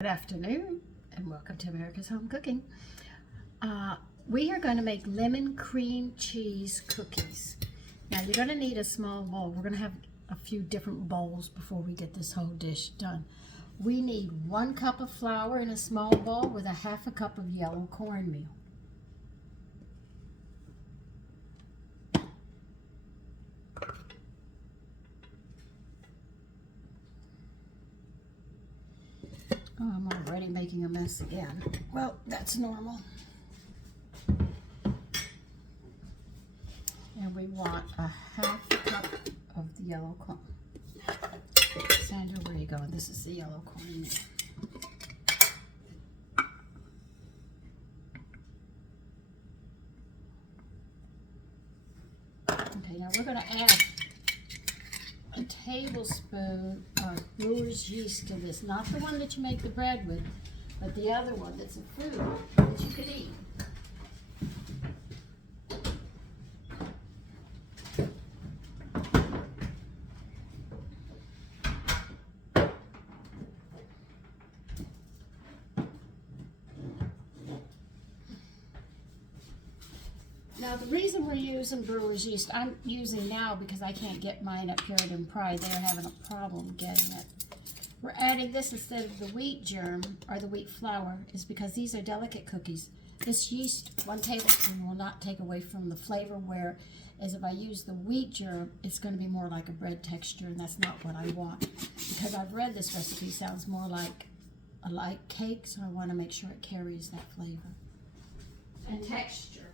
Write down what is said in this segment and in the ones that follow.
Good afternoon and welcome to America's Home Cooking. We are going to make lemon cream cheese cookies. Now you're going to need a small bowl. We're going to have a few different bowls before we get this whole dish done. We need 1 cup of flour in a small bowl with a 1/2 cup of yellow cornmeal. Oh, I'm already making a mess again. Well, that's normal. And we want a 1/2 cup of the yellow corn. Sandra, where are you going? This is the yellow cornmeal. Okay, now we're going to add a tablespoon of brewer's yeast to this. Not the one that you make the bread with, but the other one that's a food that you can eat. Now the reason we're using brewer's yeast, I'm using now because I can't get mine at Puritan Pride. They're having a problem getting it. We're adding this instead of the wheat germ or the wheat flour is because these are delicate cookies. This yeast, 1 tablespoon, will not take away from the flavor, whereas if I use the wheat germ, it's going to be more like a bread texture, and that's not what I want. Because I've read this recipe sounds more like a light cake, so I want to make sure it carries that flavor and texture.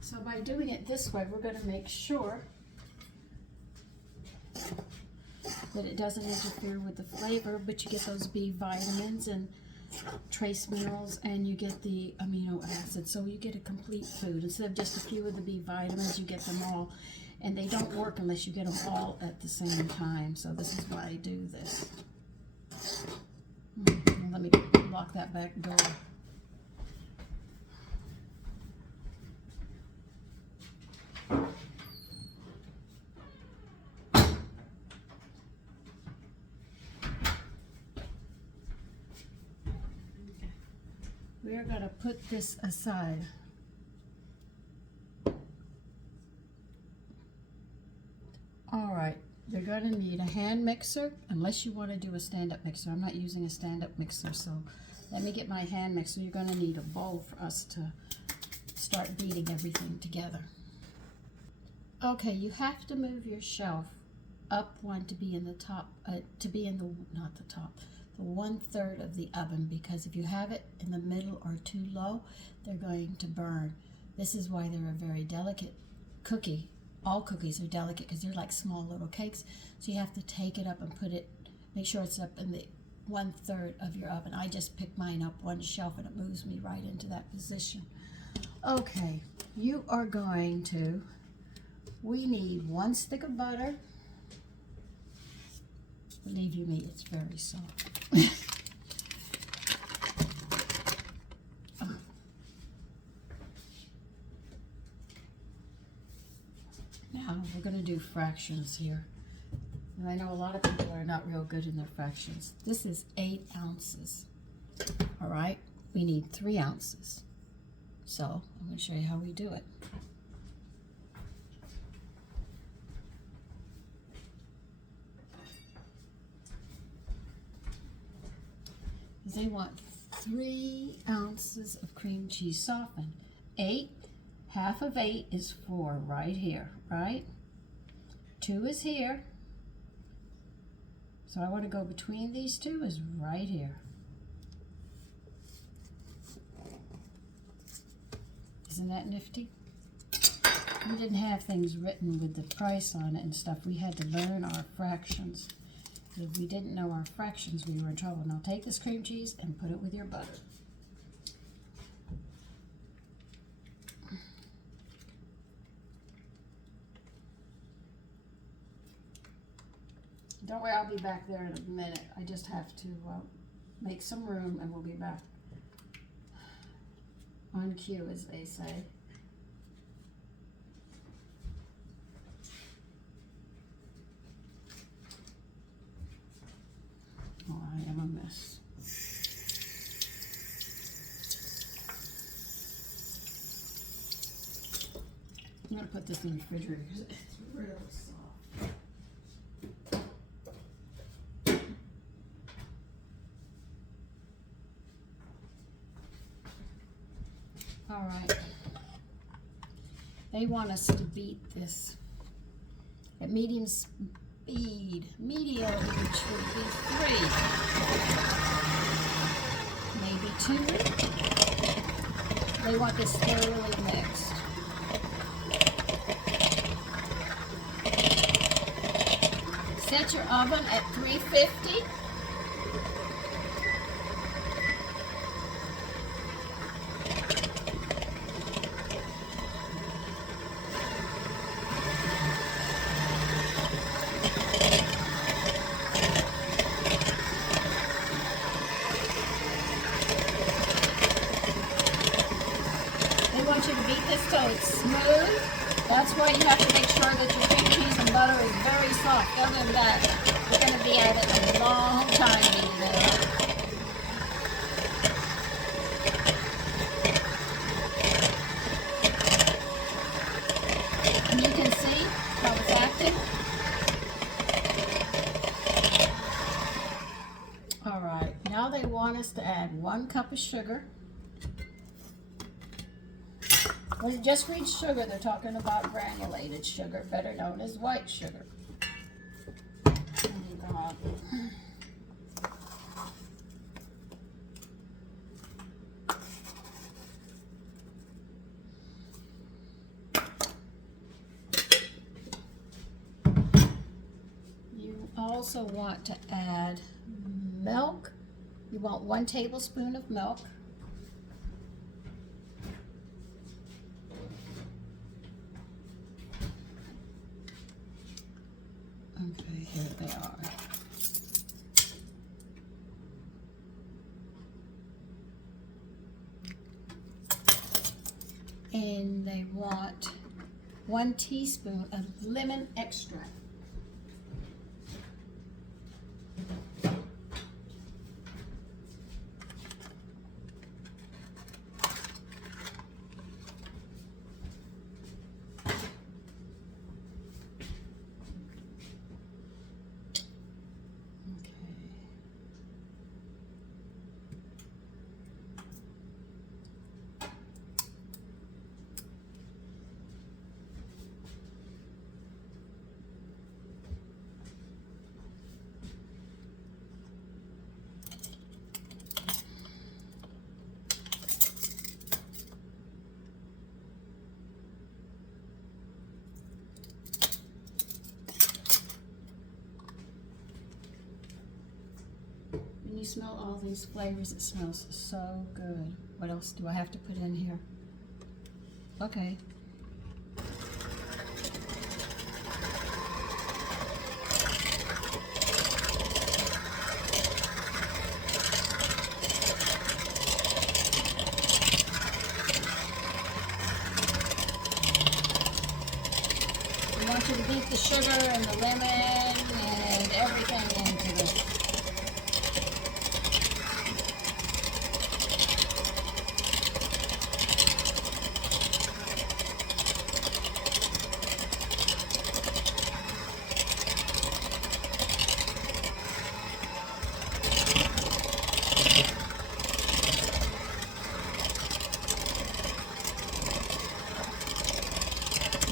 So by doing it this way, we're going to make sure that it doesn't interfere with the flavor, but you get those B vitamins and trace minerals, and you get the amino acids. So you get a complete food. Instead of just a few of the B vitamins, you get them all. And they don't work unless you get them all at the same time. So this is why I do this. Let me lock that back door. We are going to put this aside. All right, you're going to need a hand mixer, unless you want to do a stand-up mixer. I'm not using a stand-up mixer, so let me get my hand mixer. You're going to need a bowl for us to start beating everything together. Okay, you have to move your shelf up one to be in the top, not the top, the 1/3 of the oven, because if you have it in the middle or too low, they're going to burn. This is why they're a very delicate cookie. All cookies are delicate because they're like small little cakes. So you have to take it up and make sure it's up in the 1/3 of your oven. I just picked mine up one shelf and it moves me right into that position. Okay, we need 1 stick of butter. Believe you me, it's very soft. Now we're going to do fractions here. And I know a lot of people are not real good in their fractions. This is 8 ounces. All right, we need 3 ounces. So I'm going to show you how we do it. They want 3 ounces of cream cheese softened. 8, half of 8 is 4 right here, right? 2 is here. So I want to go between these two is right here. Isn't that nifty? We didn't have things written with the price on it and stuff. We had to learn our fractions. If we didn't know our fractions, we were in trouble. Now take this cream cheese and put it with your butter. Don't worry, I'll be back there in a minute. I just have to make some room and we'll be back. On cue, as they say. Oh, I am a mess. I'm gonna put this in the refrigerator because it's really soft. All right. They want us to beat this at medium speed. Medium, which would be 3, maybe 2. They want this thoroughly mixed. Set your oven at 350. They want you to beat this till it's smooth. That's why you have to make sure that your cream cheese and butter is very soft. Other than that, you're going to be at it a long time beating it up. And you can see how it's acting. All right, now they want us to add 1 cup of sugar. When it just reads sugar, they're talking about granulated sugar, better known as white sugar. You also want to add milk. You want 1 tablespoon of milk. Okay, here they are. And they want 1 teaspoon of lemon extract. When you smell all these flavors, it smells so good. What else do I have to put in here? Okay. I want you to beat the sugar and the lemon and everything into this.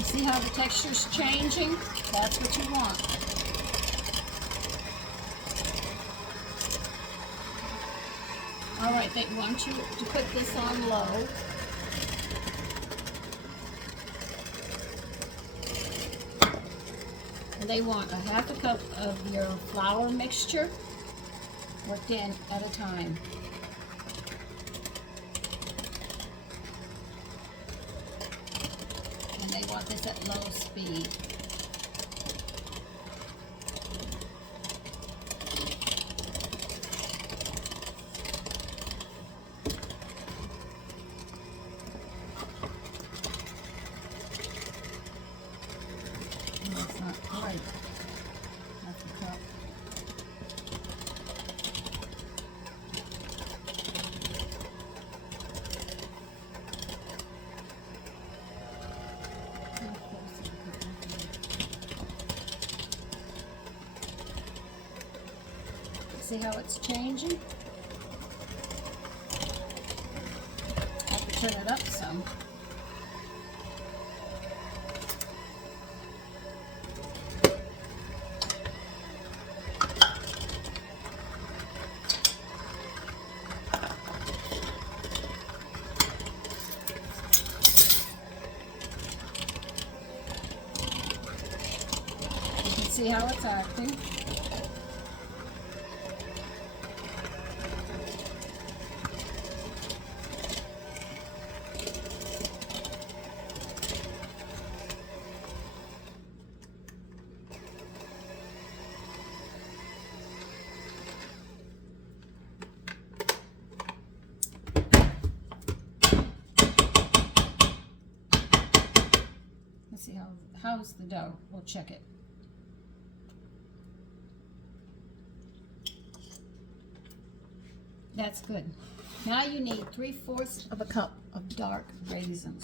See how the texture's changing? That's what you want. All right, they want you to put this on low. And they want a 1/2 cup of your flour mixture worked in at a time. They want this at low speed. See how it's changing? Have to turn it up some. See how it's acting. Let's see how's the dough. We'll check it. That's good. Now you need 3/4 of a cup of dark raisins.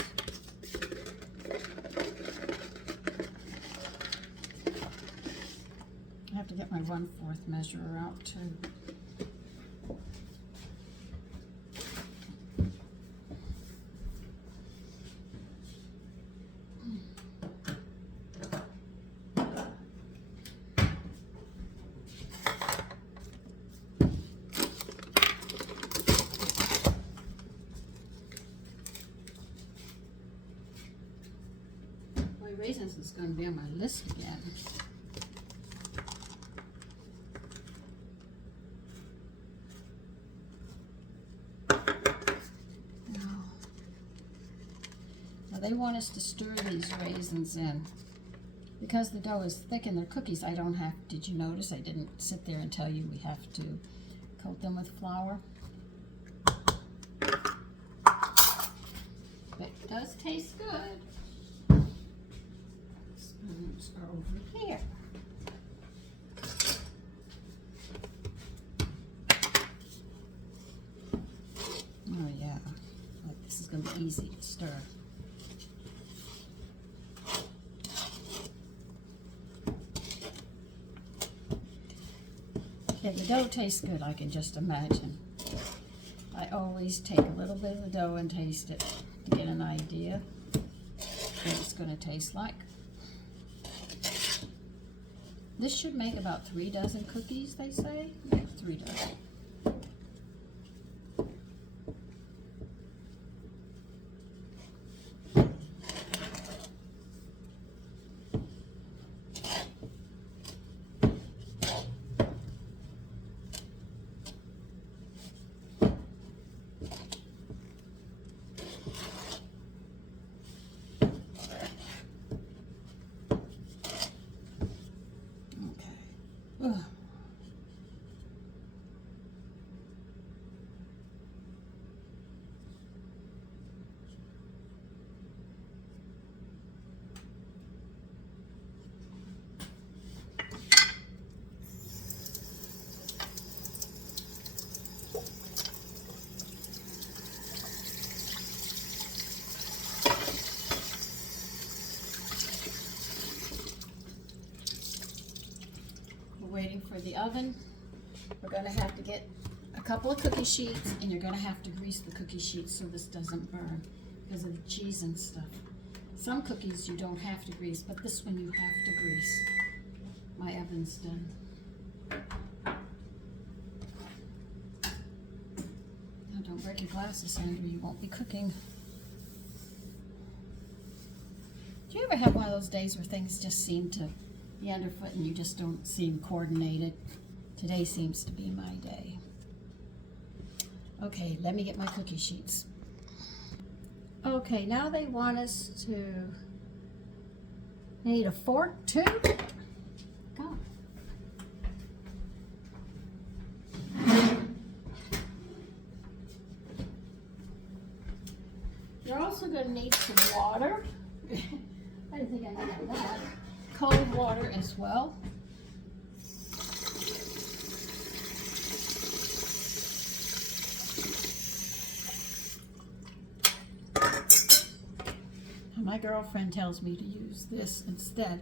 I have to get my 1/4 measurer out too. Raisins is going to be on my list again. Now they want us to stir these raisins in. Because the dough is thick and they're cookies, I don't have, did you notice I didn't sit there and tell you we have to coat them with flour? But it does taste good. Spoons are over here. Oh yeah, like this is going to be easy to stir. Yeah, the dough tastes good, I can just imagine. I always take a little bit of the dough and taste it to get an idea what it's going to taste like. This should make about 3 dozen cookies, they say. Yeah, 3 dozen. Ugh. Waiting for the oven. We're going to have to get a couple of cookie sheets, and you're going to have to grease the cookie sheets so this doesn't burn because of the cheese and stuff. Some cookies you don't have to grease, but this one you have to grease. My oven's done. Now don't break your glasses, Sandra, you won't be cooking. Do you ever have one of those days where things just seem to be underfoot and you just don't seem coordinated? Today seems to be my day. Okay, let me get my cookie sheets. Okay, now they want us to need a fork too. Go. You're also going to need some water. I didn't think I needed that. Cold water as well. My girlfriend tells me to use this instead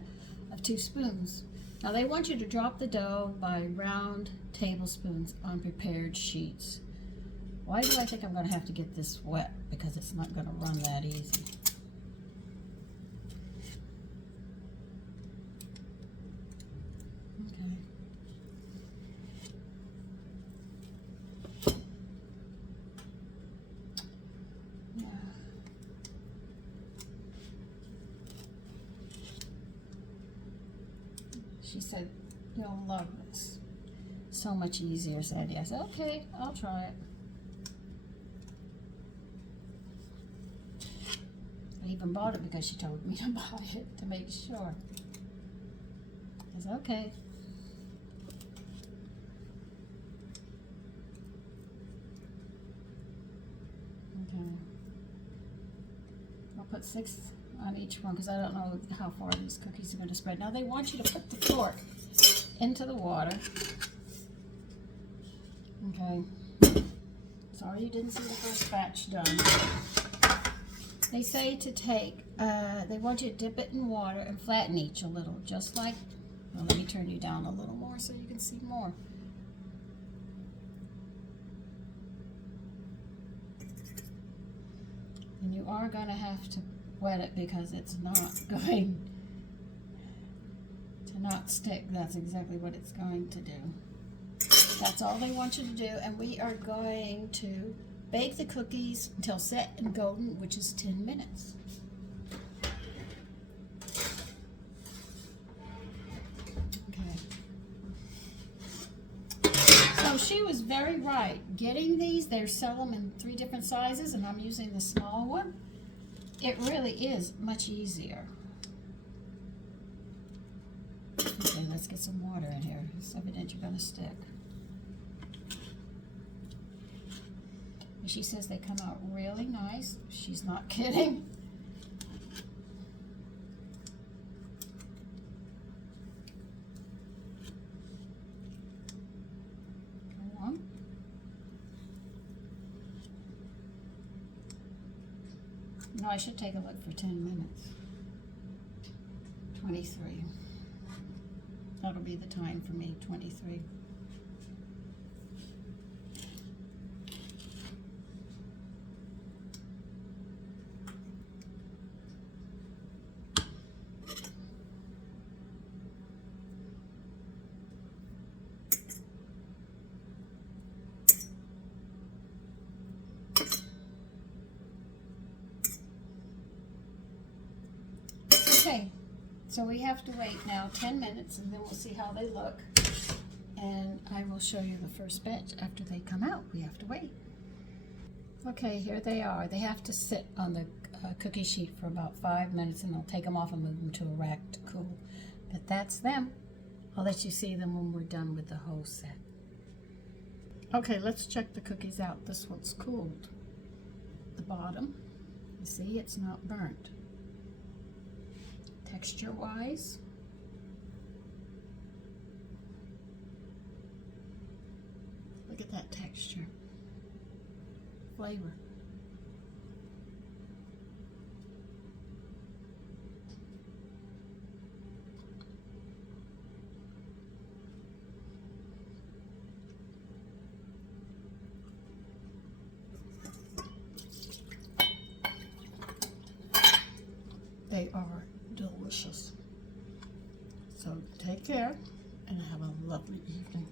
of 2 spoons. Now they want you to drop the dough by round tablespoons unprepared sheets. Why do I think I'm going to have to get this wet? Because it's not going to run that easy. Okay. Yeah. She said, "You'll love this. So much easier, Sandy." I said, "Okay, I'll try it." I even bought it because she told me to buy it to make sure. I said, "Okay." Okay. I'll put 6 on each one because I don't know how far these cookies are going to spread. Now they want you to put the fork into the water. Okay. Sorry you didn't see the first batch done. They say to take, they want you to dip it in water and flatten each a little, just like, well, let me turn you down a little more so you can see more. And you are going to have to wet it because it's not going to not stick. That's exactly what it's going to do. That's all they want you to do, and we are going to bake the cookies until set and golden, which is 10 minutes. Okay. So she was very right. Getting these, they sell them in 3 different sizes, and I'm using the small one. It really is much easier. Okay, let's get some water in here. It's evident you're going to stick. She says they come out really nice. She's not kidding. Go on. No, I should take a look for 10 minutes. 23. That'll be the time for me, 23. Okay, so we have to wait now 10 minutes and then we'll see how they look. And I will show you the first batch after they come out. We have to wait. Okay, here they are. They have to sit on the cookie sheet for about 5 minutes and I'll take them off and move them to a rack to cool. But that's them. I'll let you see them when we're done with the whole set. Okay, let's check the cookies out. This one's cooled. The bottom, you see it's not burnt. Texture-wise, look at that texture. Flavor. They are delicious. So take care and have a lovely evening.